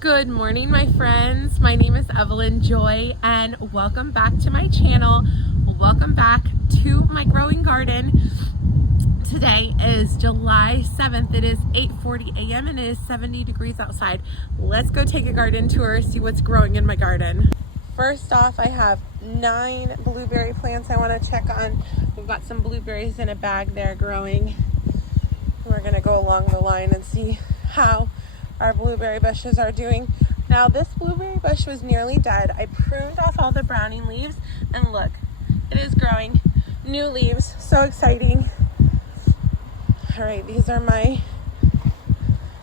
Good morning, my friends. My name is Evelyn Joy, and welcome back to my channel. Welcome back to my growing garden. Today is July 7th. It is 8:40 a.m. and it is 70 degrees outside. Let's go take a garden tour, see what's growing in my garden. First off, I have 9 blueberry plants I want to check on. We've got some blueberries in a bag there growing. We're going to go along the line and see how our blueberry bushes are doing. Now, this blueberry bush was nearly dead. I pruned off all the browning leaves, and look, it is growing new leaves. So exciting. All right, these are my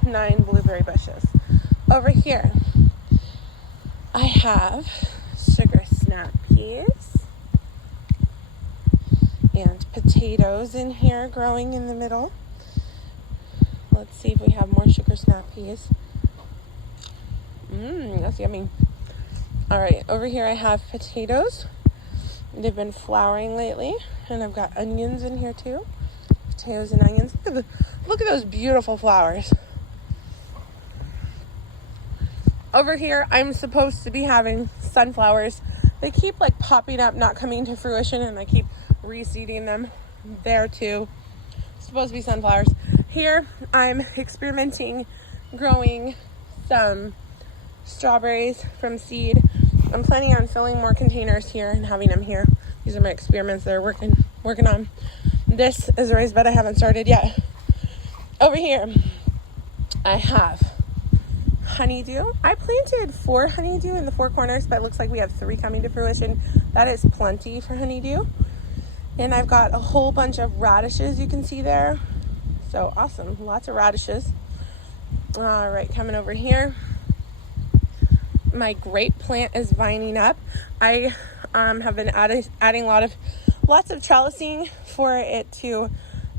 9 blueberry bushes. Over here, I have sugar snap peas and potatoes in here growing in the middle. Let's see if we have more sugar snap peas. That's yummy. All right, over here I have potatoes. They've been flowering lately, and I've got onions in here too. Potatoes and onions. Look at those beautiful flowers. Over here, I'm supposed to be having sunflowers. They keep like popping up, not coming to fruition, and I keep reseeding them there too. Supposed to be sunflowers. Here, I'm experimenting growing some strawberries from seed. I'm planning on filling more containers here and having them here. These are my experiments that are working on. This is a raised bed I haven't started yet. Over here, I have honeydew. I planted 4 honeydew in the 4 corners, but it looks like we have 3 coming to fruition. That is plenty for honeydew. And I've got a whole bunch of radishes you can see there. So awesome, lots of radishes. All right, coming over here. My grape plant is vining up. I have been adding lots of trellising for it to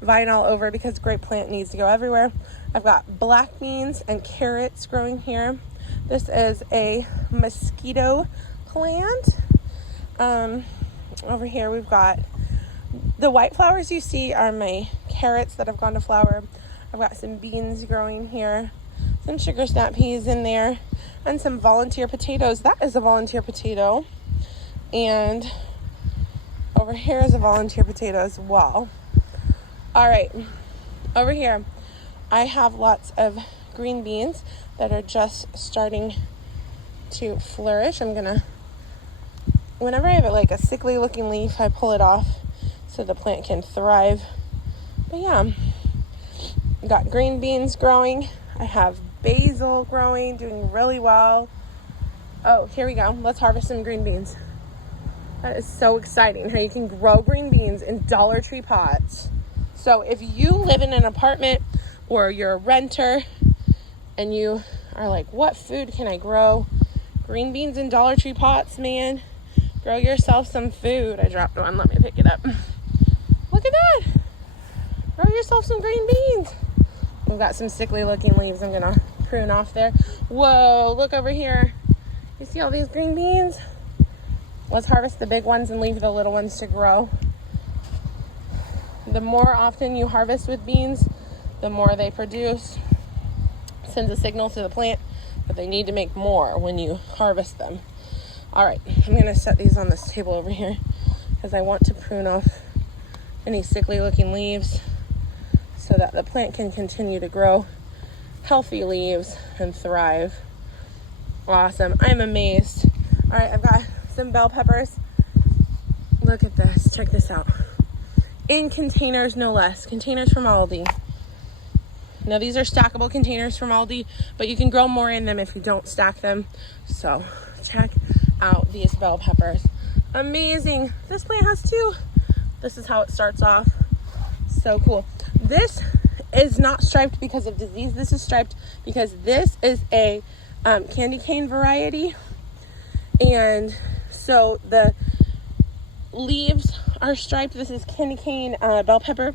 vine all over because grape plant needs to go everywhere. I've got black beans and carrots growing here. This is a mosquito plant. Over here we've got the white flowers you see are my carrots that have gone to flower. I've got some beans growing here, some sugar snap peas in there, and some volunteer potatoes. That is a volunteer potato. And over here is a volunteer potato as well. All right, over here, I have lots of green beans that are just starting to flourish. Whenever I have like a sickly looking leaf, I pull it off so the plant can thrive. But yeah, got green beans growing. I have basil growing, doing really well. Oh, here we go. Let's harvest some green beans. That is so exciting how you can grow green beans in Dollar Tree pots. So if you live in an apartment or you're a renter and you are like, what food can I grow? Green beans in Dollar Tree pots, man. Grow yourself some food. I dropped one. Let me pick it up. Look at that. Grow yourself some green beans. We've got some sickly looking leaves I'm gonna prune off there. Whoa, look over here. You see all these green beans? Let's harvest the big ones and leave the little ones to grow. The more often you harvest with beans, the more they produce. It sends a signal to the plant that they need to make more when you harvest them. All right, I'm gonna set these on this table over here because I want to prune off any sickly looking leaves so that the plant can continue to grow healthy leaves and thrive. Awesome, I'm amazed. All right, I've got some bell peppers. Look at this, check this out. In containers, no less, containers from Aldi. Now these are stackable containers from Aldi, but you can grow more in them if you don't stack them. So check out these bell peppers. Amazing, this plant has 2. This is how it starts off. So cool. This is not striped because of disease. This is striped because this is a candy cane variety. And so the leaves are striped. This is candy cane bell pepper.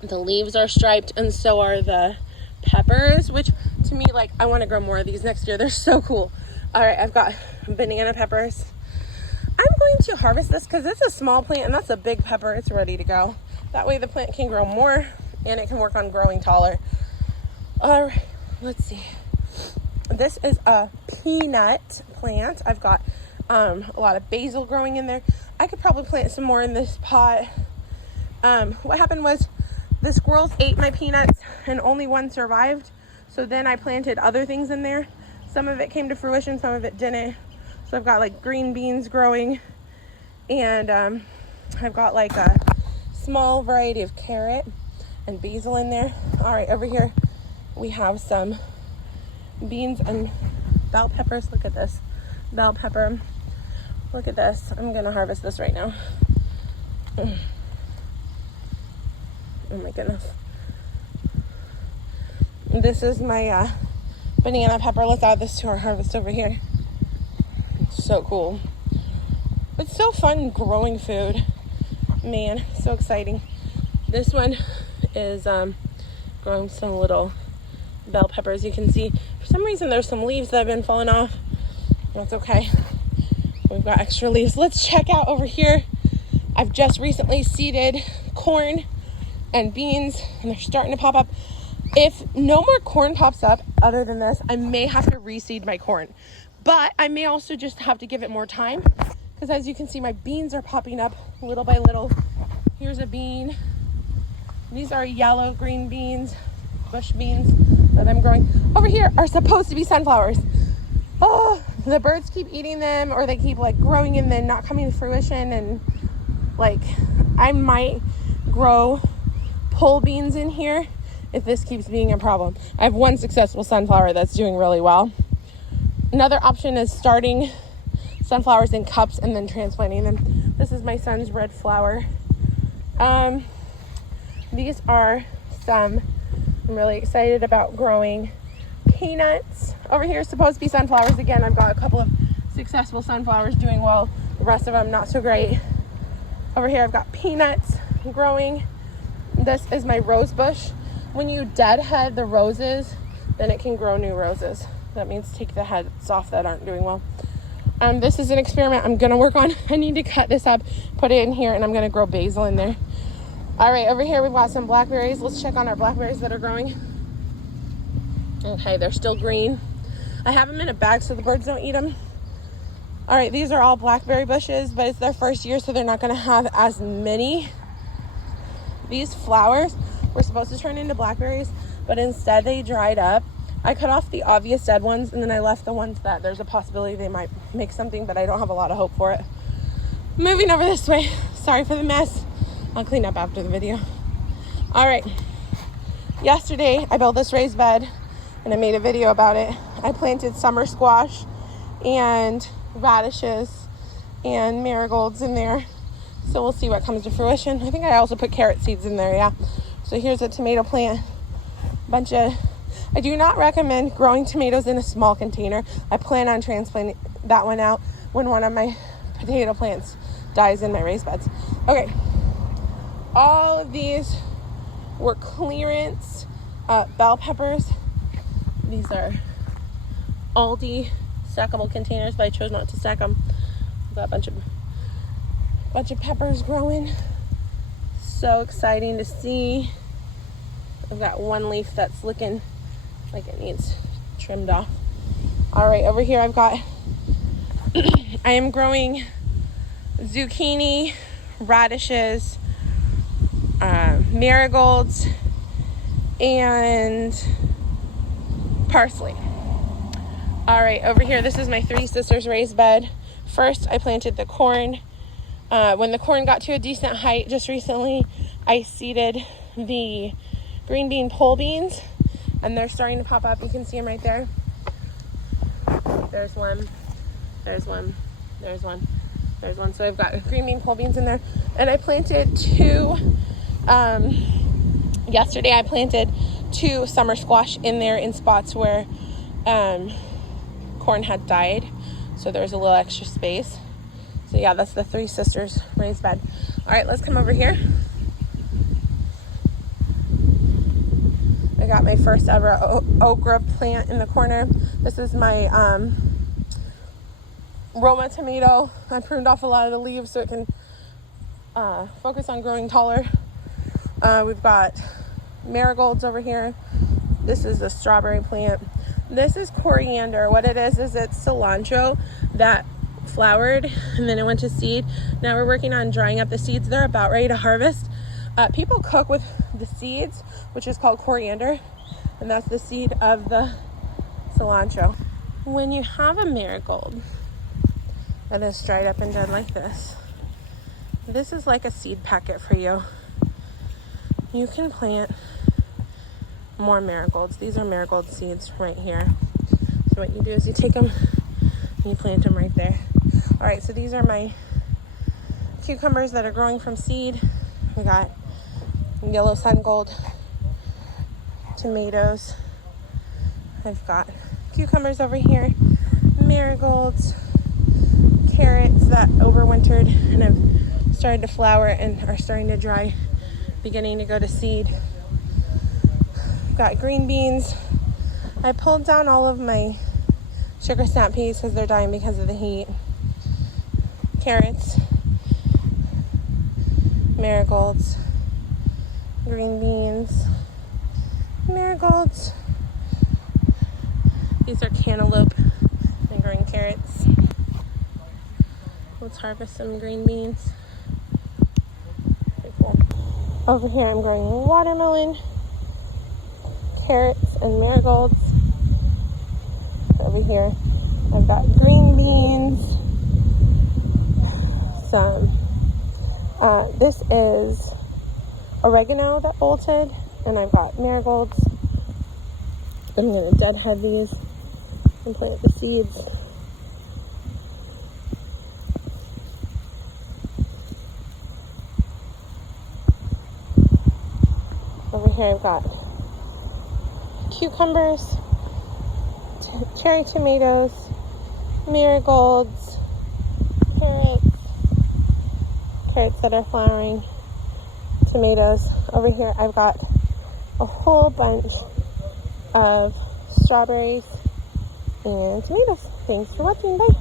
The leaves are striped and so are the peppers, which to me, like, I want to grow more of these next year. They're so cool. All right, I've got banana peppers. I'm going to harvest this because it's a small plant and that's a big pepper. It's ready to go. That way the plant can grow more and it can work on growing taller. All right, let's see. This is a peanut plant. I've got a lot of basil growing in there. I could probably plant some more in this pot. What happened was the squirrels ate my peanuts and only one survived. So then I planted other things in there. Some of it came to fruition, some of it didn't. So I've got like green beans growing, and I've got like a small variety of carrot and basil in there. All right, over here we have some beans and bell peppers. Look at this bell pepper. Look at this. I'm gonna harvest this right now. Oh my goodness. This is my banana pepper. Let's add this to our harvest over here. It's so cool. It's so fun growing food. Man, so exciting. This one is growing some little bell peppers. You can see for some reason there's some leaves that have been falling off. That's okay. We've got extra leaves. Let's check out over here. I've just recently seeded corn and beans, and they're starting to pop up. If no more corn pops up other than this, I may have to reseed my corn, but I may also just have to give it more time, because as you can see, my beans are popping up little by little. Here's a bean. These are yellow green beans, bush beans that I'm growing. Over here are supposed to be sunflowers. Oh, the birds keep eating them, or they keep like growing and then not coming to fruition. And like, I might grow pole beans in here if this keeps being a problem. I have one successful sunflower that's doing really well. Another option is starting sunflowers in cups and then transplanting them. This is my son's red flower. These are some, I'm really excited about growing peanuts. Over here is supposed to be sunflowers again. I've got a couple of successful sunflowers doing well. The rest of them not so great. Over here I've got peanuts growing. This is my rose bush. When you deadhead the roses, then it can grow new roses. That means take the heads off that aren't doing well. This is an experiment I'm gonna work on. I need to cut this up, put it in here, and I'm gonna grow basil in there. All right, over here we've got some blackberries. Let's check on our blackberries that are growing. Okay, they're still green. I have them in a bag so the birds don't eat them. All right, these are all blackberry bushes, but it's their first year, so they're not gonna have as many. These flowers were supposed to turn into blackberries, but instead they dried up. I cut off the obvious dead ones, and then I left the ones that there's a possibility they might make something, but I don't have a lot of hope for it. Moving over this way. Sorry for the mess. I'll clean up after the video. All right. Yesterday, I built this raised bed, and I made a video about it. I planted summer squash and radishes and marigolds in there. So we'll see what comes to fruition. I think I also put carrot seeds in there, yeah. So here's a tomato plant. I do not recommend growing tomatoes in a small container. I plan on transplanting that one out when one of my potato plants dies in my raised beds. Okay, all of these were clearance bell peppers. These are Aldi stackable containers, but I chose not to stack them. I've got a bunch of peppers growing. So exciting to see. I've got one leaf that's looking like it needs trimmed off. All right, over here I've got I am growing zucchini, radishes, marigolds, and parsley. All right, over here, this is my Three Sisters raised bed. First, I planted the corn. When the corn got to a decent height just recently, I seeded the green bean pole beans, and they're starting to pop up. You can see them right there. There's one, there's one, there's one, there's one. So I've got green bean pole beans in there. And I planted yesterday I planted 2 summer squash in there in spots where corn had died. So there's a little extra space. So yeah, that's the Three Sisters raised bed. All right, let's come over here. I got my first ever okra plant in the corner. This is my Roma tomato. I pruned off a lot of the leaves so it can focus on growing taller. We've got marigolds over here. This is a strawberry plant. This is coriander. What it is it's cilantro that flowered and then it went to seed. Now we're working on drying up the seeds. They're about ready to harvest. People cook with the seeds, which is called coriander, and that's the seed of the cilantro. When you have a marigold that is dried up and dead like this is like a seed packet for you. You can plant more marigolds. These are marigold seeds right here. So what you do is you take them and you plant them right there. All right, so these are my cucumbers that are growing from seed. We got yellow sun gold, tomatoes. I've got cucumbers over here, marigolds, carrots that overwintered and have started to flower and are starting to dry, beginning to go to seed. Got green beans. I pulled down all of my sugar snap peas because they're dying because of the heat. Carrots, marigolds, green beans, marigolds. These are cantaloupe and green carrots. Let's harvest some green beans. Pretty cool. Over here I'm growing watermelon, carrots, and marigolds. Over here I've got green beans. This is oregano that bolted, and I've got marigolds. I'm going to deadhead these and plant the seeds. Over here I've got cucumbers, cherry tomatoes, marigolds, carrots that are flowering, tomatoes. Over here I've got a whole bunch of strawberries and tomatoes. Thanks for watching. Bye.